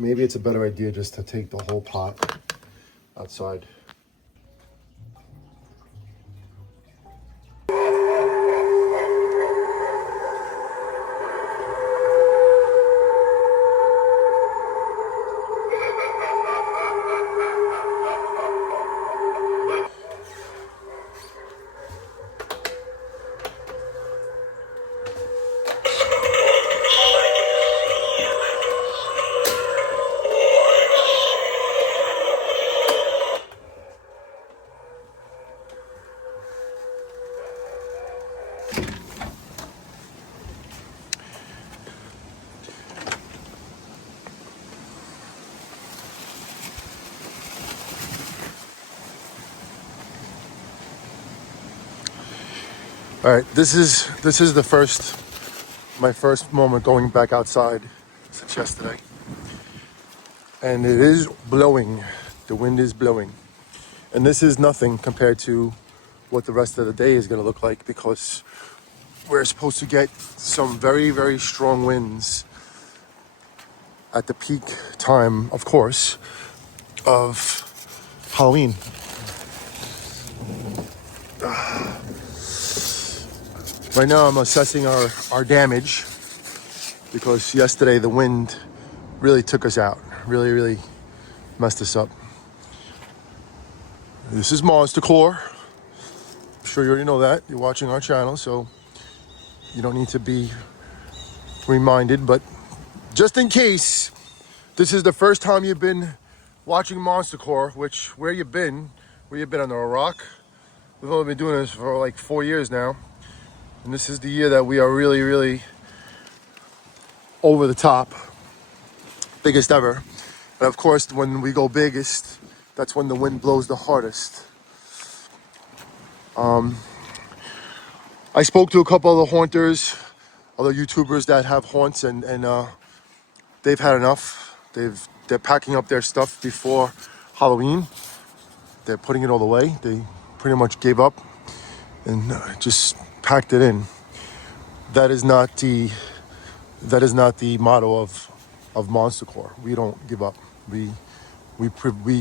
maybe it's a better idea just to take the whole pot outside. All right, this is my first moment going back outside since yesterday, and it is blowing. The wind is blowing, and this is nothing compared to what the rest of the day is going to look like, because we're supposed to get some very, very strong winds at the peak time, of course, of Halloween. Right now I'm assessing our damage, because yesterday the wind really took us out, really messed us up. This is Monster Core. I'm sure you already know that. You're watching our channel, so you don't need to be reminded, but just in case this is the first time you've been watching Monster Core, which, where you been under a rock? We've only been doing this for like 4 years now. And this is the year that we are really over the top, biggest ever. And of course, when we go biggest, that's when the wind blows the hardest. I spoke to a couple of the haunters, other YouTubers that have haunts, and they've had enough. They're packing up their stuff before Halloween. They're putting it all away. They pretty much gave up and just packed it in. That is not the motto of Monster Core. We don't give up. We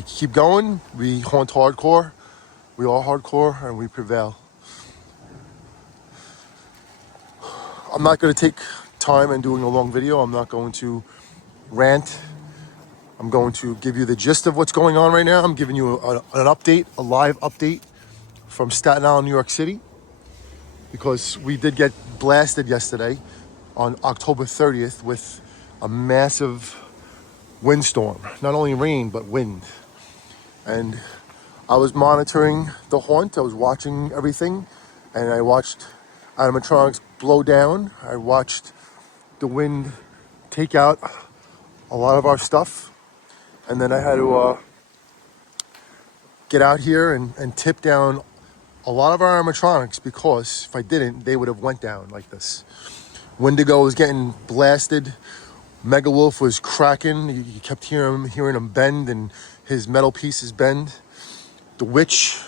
keep going. We haunt hardcore. We are hardcore, and we prevail. I'm not going to take time in doing a long video. I'm not going to rant. I'm going to give you the gist of what's going on right now. I'm giving you an update, a live update from Staten Island, New York City, because we did get blasted yesterday on October 30th with a massive windstorm. Not only rain, but wind. And I was monitoring the haunt. I was watching everything, and I watched animatronics blow down. I watched the wind take out a lot of our stuff. And then I had to get out here and tip down a lot of our animatronics, because if I didn't, they would have went down like this. Wendigo was getting blasted. Mega Wolf was cracking. You kept hearing him bend, and his metal pieces bend. The witch,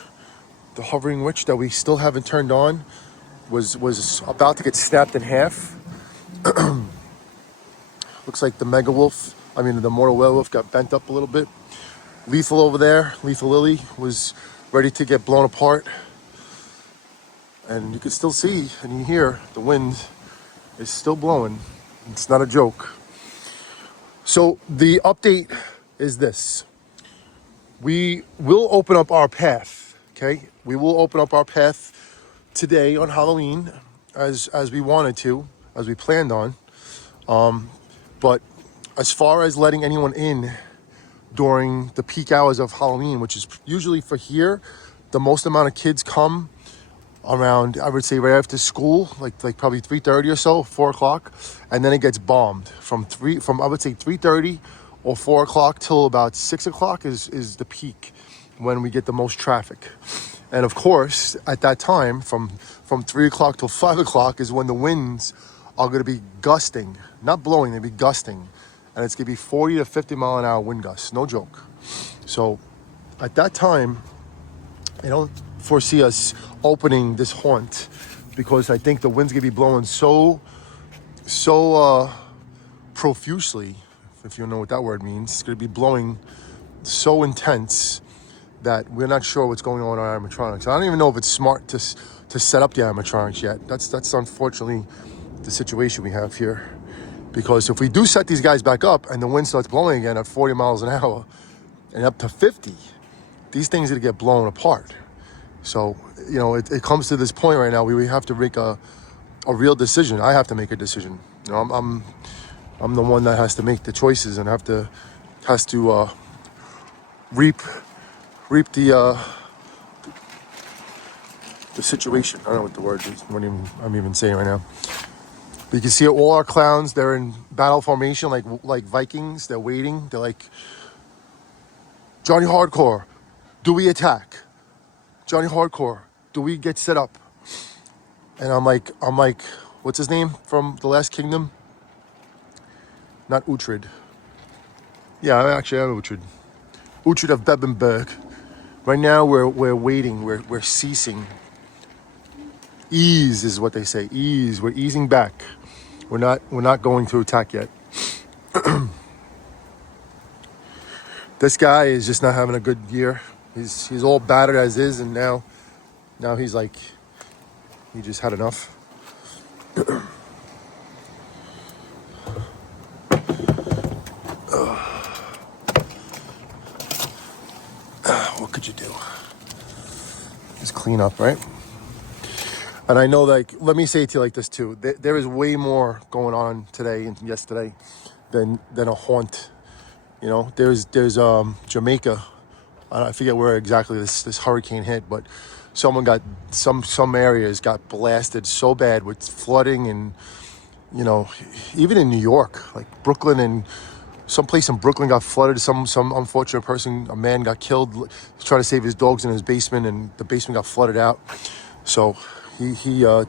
the hovering witch that we still haven't turned on, was about to get snapped in half. Looks like the the Mortal Werewolf got bent up a little bit. Lethal over there, Lethal Lily, was ready to get blown apart. And you can still see and you hear the wind is still blowing. It's not a joke. So the update is this. We will open up our path, okay? We will open up our path today on Halloween as we wanted to, as we planned on. But as far as letting anyone in during the peak hours of Halloween, which is usually for here, the most amount of kids come around, I would say right after school, like probably 3:30 or so, 4 o'clock, and then it gets bombed from I would say 3:30 or 4 o'clock till about 6 o'clock is the peak when we get the most traffic. And of course, at that time, from 3 o'clock till 5 o'clock is when the winds are going to be gusting, not blowing, they'll be gusting. And it's going to be 40 to 50 mile an hour wind gusts, no joke. So at that time, I don't foresee us opening this haunt, because I think the wind's going to be blowing so profusely if you know what that word means. It's going to be blowing so intense that we're not sure what's going on in our animatronics. I don't even know if it's smart to set up the animatronics yet. That's unfortunately the situation we have here. Because if we do set these guys back up and the wind starts blowing again at 40 miles an hour and up to 50, these things are going to get blown apart. So, you know, it comes to this point right now where we have to make a real decision. I have to make a decision. You know, I'm the one that has to make the choices and has to reap the situation. I don't know what the word is. I'm even saying right now. But you can see all our clowns. They're in battle formation, like Vikings. They're waiting. They're like, Johnny Hardcore, do we attack? Johnny Hardcore, do we get set up? And I'm like, what's his name from The Last Kingdom? Not Uhtred. Yeah, I'm Uhtred. Uhtred of Bebbanburg. Right now we're waiting. We're ceasing. Ease is what they say. Ease. We're easing back. We're not going to attack yet. This guy is just not having a good year. He's all battered as is, and now he's like, he just had enough. What could you do? Just clean up, right? And I know, like, let me say it to you like this too. There is way more going on today and yesterday than a haunt. You know, there's Jamaica. I forget where exactly this hurricane hit, but some areas got blasted so bad with flooding, and you know, even in New York, like Brooklyn, and some place in Brooklyn got flooded. Some unfortunate person, a man, got killed trying to save his dogs in his basement, and the basement got flooded out. So he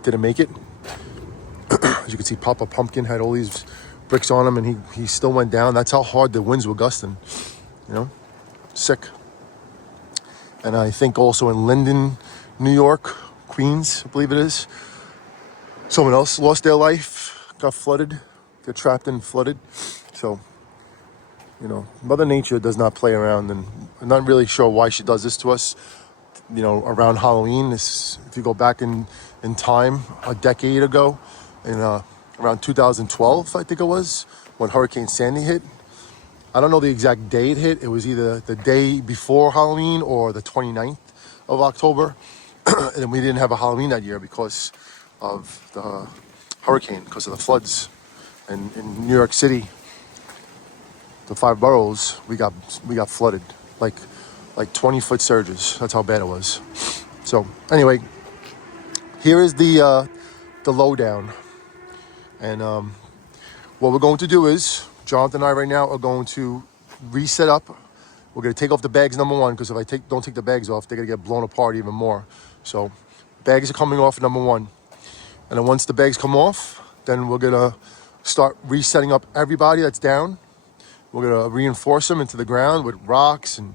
didn't make it. As you can see, Papa Pumpkin had all these bricks on him, and he still went down. That's how hard the winds were gusting. You know, sick. And I think also in Linden, New York, Queens, I believe it is, someone else lost their life, got flooded, got trapped and flooded. So, you know, Mother Nature does not play around, and I'm not really sure why she does this to us. You know, around Halloween, if you go back in time, a decade ago, in around 2012, I think it was, when Hurricane Sandy hit. I don't know the exact day it hit. It was either the day before Halloween or the 29th of October. And we didn't have a Halloween that year because of the hurricane, because of the floods. And in New York City, the 5 boroughs, we got flooded, like 20-foot surges. That's how bad it was. So anyway, here is the lowdown. And what we're going to do is, Jonathan and I right now are going to reset up. We're going to take off the bags, number one, because if I don't take the bags off, they're going to get blown apart even more. So bags are coming off, number one. And then once the bags come off, then we're going to start resetting up everybody that's down. We're going to reinforce them into the ground with rocks and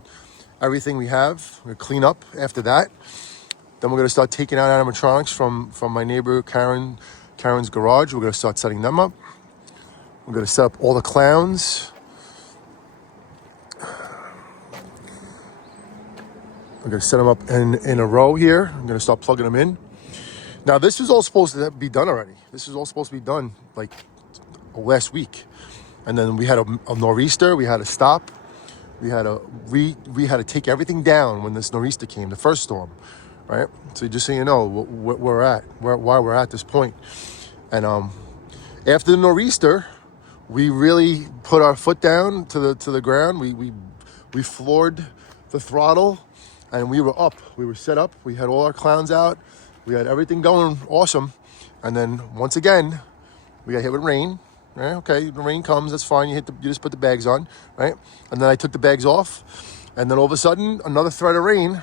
everything we have. We're going to clean up after that. Then we're going to start taking out animatronics from my neighbor Karen's garage. We're going to start setting them up. We're going to set up all the clowns. We're going to set them up in a row here. I'm going to start plugging them in. Now, this was all supposed to be done already. This was all supposed to be done like last week. And then we had a nor'easter. We had to stop. We had to take everything down when this nor'easter came, the first storm, right? So just so you know where we're at, why we're at this point. And after the nor'easter, we really put our foot down to the ground. We floored the throttle, and we were up. We were set up. We had all our clowns out. We had everything going awesome. And then once again, we got hit with rain. Right? Okay, the rain comes. That's fine. You just put the bags on, right? And then I took the bags off, and then all of a sudden, another threat of rain.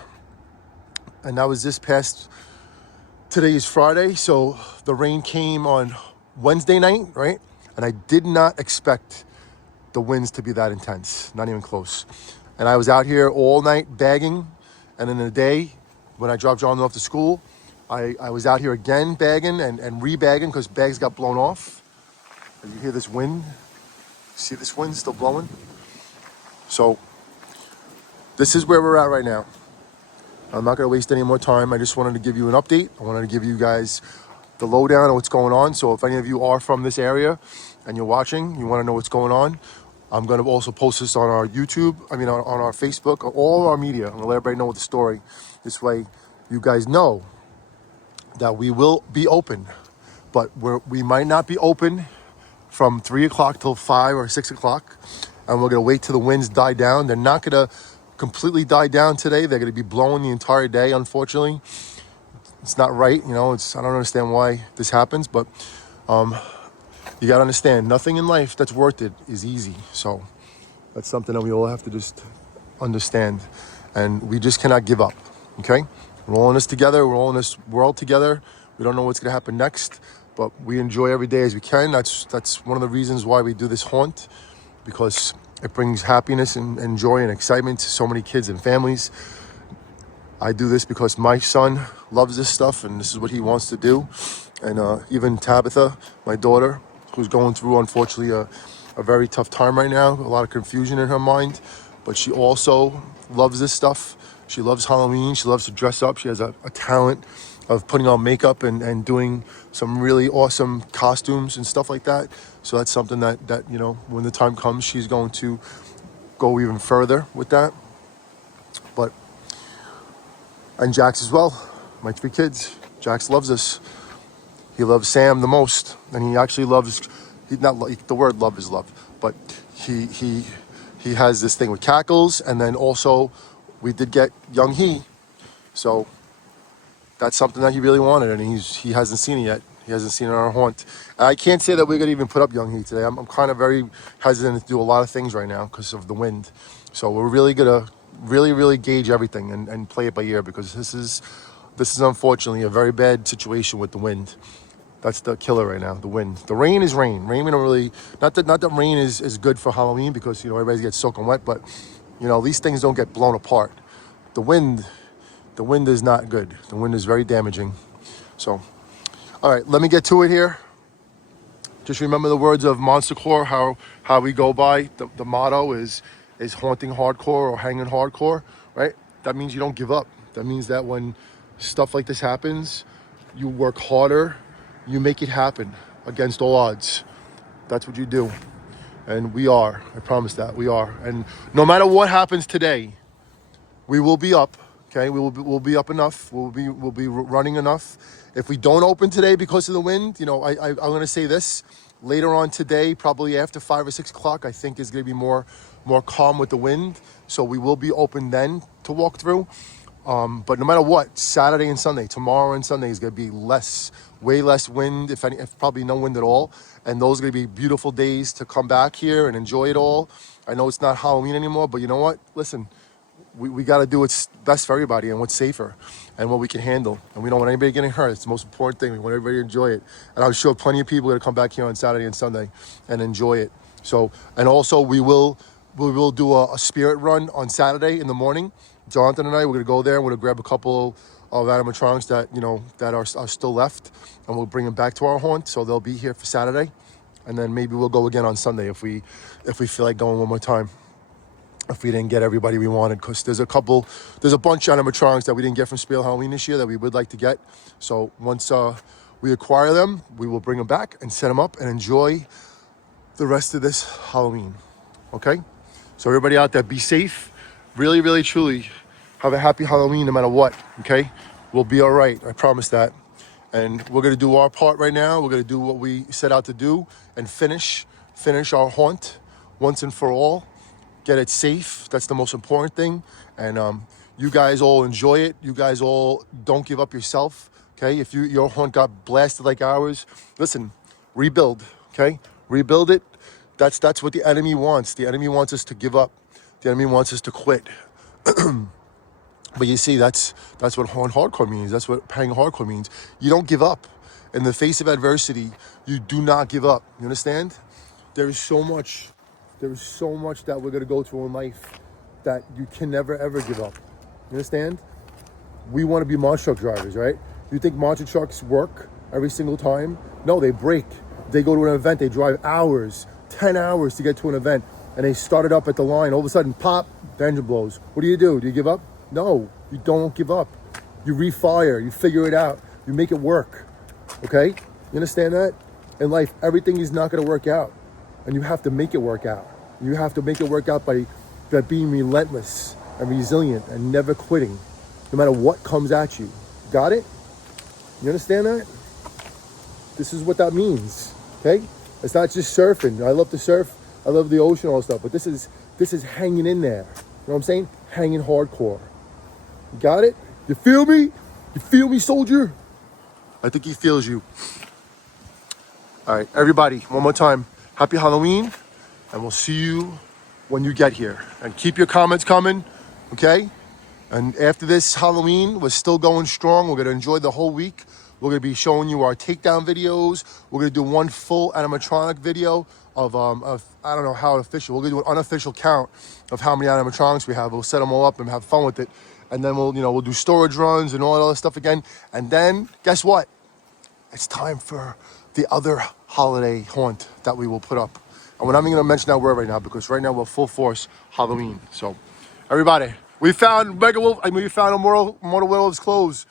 And that was this past. Today is Friday, so the rain came on Wednesday night, right? And I did not expect the winds to be that intense, not even close. And I was out here all night bagging, and in the day, when I dropped John off to school, I was out here again bagging and rebagging because bags got blown off. And you hear this wind. See this wind still blowing? So this is where we're at right now. I'm not going to waste any more time. I just wanted to give you an update. I wanted to give you guys the lowdown on what's going on. So if any of you are from this area and you're watching, you want to know what's going on, I'm going to also post this on our YouTube, on our Facebook, all our media. I'm going to let everybody know the story. This way you guys know that we will be open, but we might not be open from 3 o'clock till 5 or 6 o'clock. And we're going to wait till the winds die down. They're not going to completely die down today. They're going to be blowing the entire day, unfortunately. It's not right, I don't understand why this happens, but you got to understand, nothing in life that's worth it is easy. So that's something that we all have to just understand. And we just cannot give up, okay? We're all in this together. We're all in this world together. We don't know what's going to happen next, but we enjoy every day as we can. That's one of the reasons why we do this haunt, because it brings happiness and joy and excitement to so many kids and families. I do this because my son loves this stuff and this is what he wants to do. And even Tabitha, my daughter, who's going through, unfortunately, a very tough time right now, a lot of confusion in her mind, but she also loves this stuff. She loves Halloween. She loves to dress up. She has a talent of putting on makeup and doing some really awesome costumes and stuff like that. So that's something that when the time comes, she's going to go even further with that. And Jax as well, my 3 kids. Jax loves this. He loves Sam the most, and he actually loves. The word love is love, but he has this thing with cackles, and then also we did get Young Hee, so that's something that he really wanted, and he hasn't seen it yet. He hasn't seen it on our haunt. And I can't say that we're gonna even put up Young Hee today. I'm kind of very hesitant to do a lot of things right now because of the wind. So we're really gonna really gauge everything and play it by ear, because this is unfortunately a very bad situation with the wind. That's the killer right now, the wind. The rain is rain. Rain, we don't really, not that rain is good for Halloween, because everybody gets soaking wet, but these things don't get blown apart. The wind is not good. The wind is very damaging. So all right, let me get to it here. Just remember the words of Monster Core, how we go by. The motto is haunting hardcore or hanging hardcore, right? That means you don't give up. That means that when stuff like this happens, you work harder, you make it happen against all odds. That's what you do. And we are, I promise that, we are. And no matter what happens today, we will be up, okay? We'll be up enough. We'll be running enough. If we don't open today because of the wind, I'm going to say this. Later on today, probably after 5 or 6 o'clock, I think is going to be more calm with the wind. So we will be open then to walk through. But no matter what, Saturday and Sunday, tomorrow and Sunday is going to be way less wind, if probably no wind at all. And those are going to be beautiful days to come back here and enjoy it all. I know it's not Halloween anymore, but you know what? Listen, we got to do what's best for everybody and what's safer and what we can handle. And we don't want anybody getting hurt. It's the most important thing. We want everybody to enjoy it. And I'm sure plenty of people are going to come back here on Saturday and Sunday and enjoy it. So, and also we will do a spirit run on Saturday in the morning. Jonathan and I, we're going to go there. We're going to grab a couple of animatronics that are still left, and we'll bring them back to our haunt. So they'll be here for Saturday. And then maybe we'll go again on Sunday if we feel like going one more time. If we didn't get everybody we wanted, because there's a bunch of animatronics that we didn't get from Spiel Halloween this year that we would like to get. So once we acquire them, we will bring them back and set them up and enjoy the rest of this Halloween. Okay? So everybody out there, be safe. Really, really, truly have a happy Halloween no matter what, okay? We'll be all right, I promise that. And we're going to do our part right now. We're going to do what we set out to do and finish our haunt once and for all. Get it safe. That's the most important thing. And you guys all enjoy it. You guys all don't give up yourself, okay? If your haunt got blasted like ours, listen, rebuild, okay? Rebuild it. That's what the enemy wants. The enemy wants us to give up. The enemy wants us to quit. But you see, that's what haunt hardcore means. That's what hanging hardcore means. You don't give up. In the face of adversity, you do not give up. You understand? There is so much that we're going to go through in life that you can never, ever give up. You understand? We want to be monster truck drivers, right? You think monster trucks work every single time? No, they break. They go to an event, they drive hours, 10 hours to get to an event, and they started up at the line. All of a sudden, pop, the engine blows. What do? Do you give up? No, you don't give up. You refire, you figure it out, you make it work, okay? You understand that? In life, everything is not gonna work out, and you have to make it work out. You have to make it work out by being relentless and resilient and never quitting, no matter what comes at you. Got it? You understand that? This is what that means, okay? It's not just surfing. I love to surf, I love the ocean, all that stuff, but this is hanging in there. You know what I'm saying? Hanging hardcore. Got it? You feel me? You feel me, soldier? I think he feels you. All right, everybody, one more time. Happy Halloween, and we'll see you when you get here. And keep your comments coming, okay? And after this Halloween, we're still going strong. We're gonna enjoy the whole week. We're gonna be showing you our takedown videos. We're gonna do one full animatronic video of I don't know how official. We're gonna do an unofficial count of how many animatronics we have. We'll set them all up and have fun with it. And then we'll do storage runs and all that other stuff again. And then guess what? It's time for the other holiday haunt that we will put up. And we're not even gonna mention that word right now because right now we're full force Halloween. So everybody, we found Mega Wolf, we found Immortal Werewolf's clothes.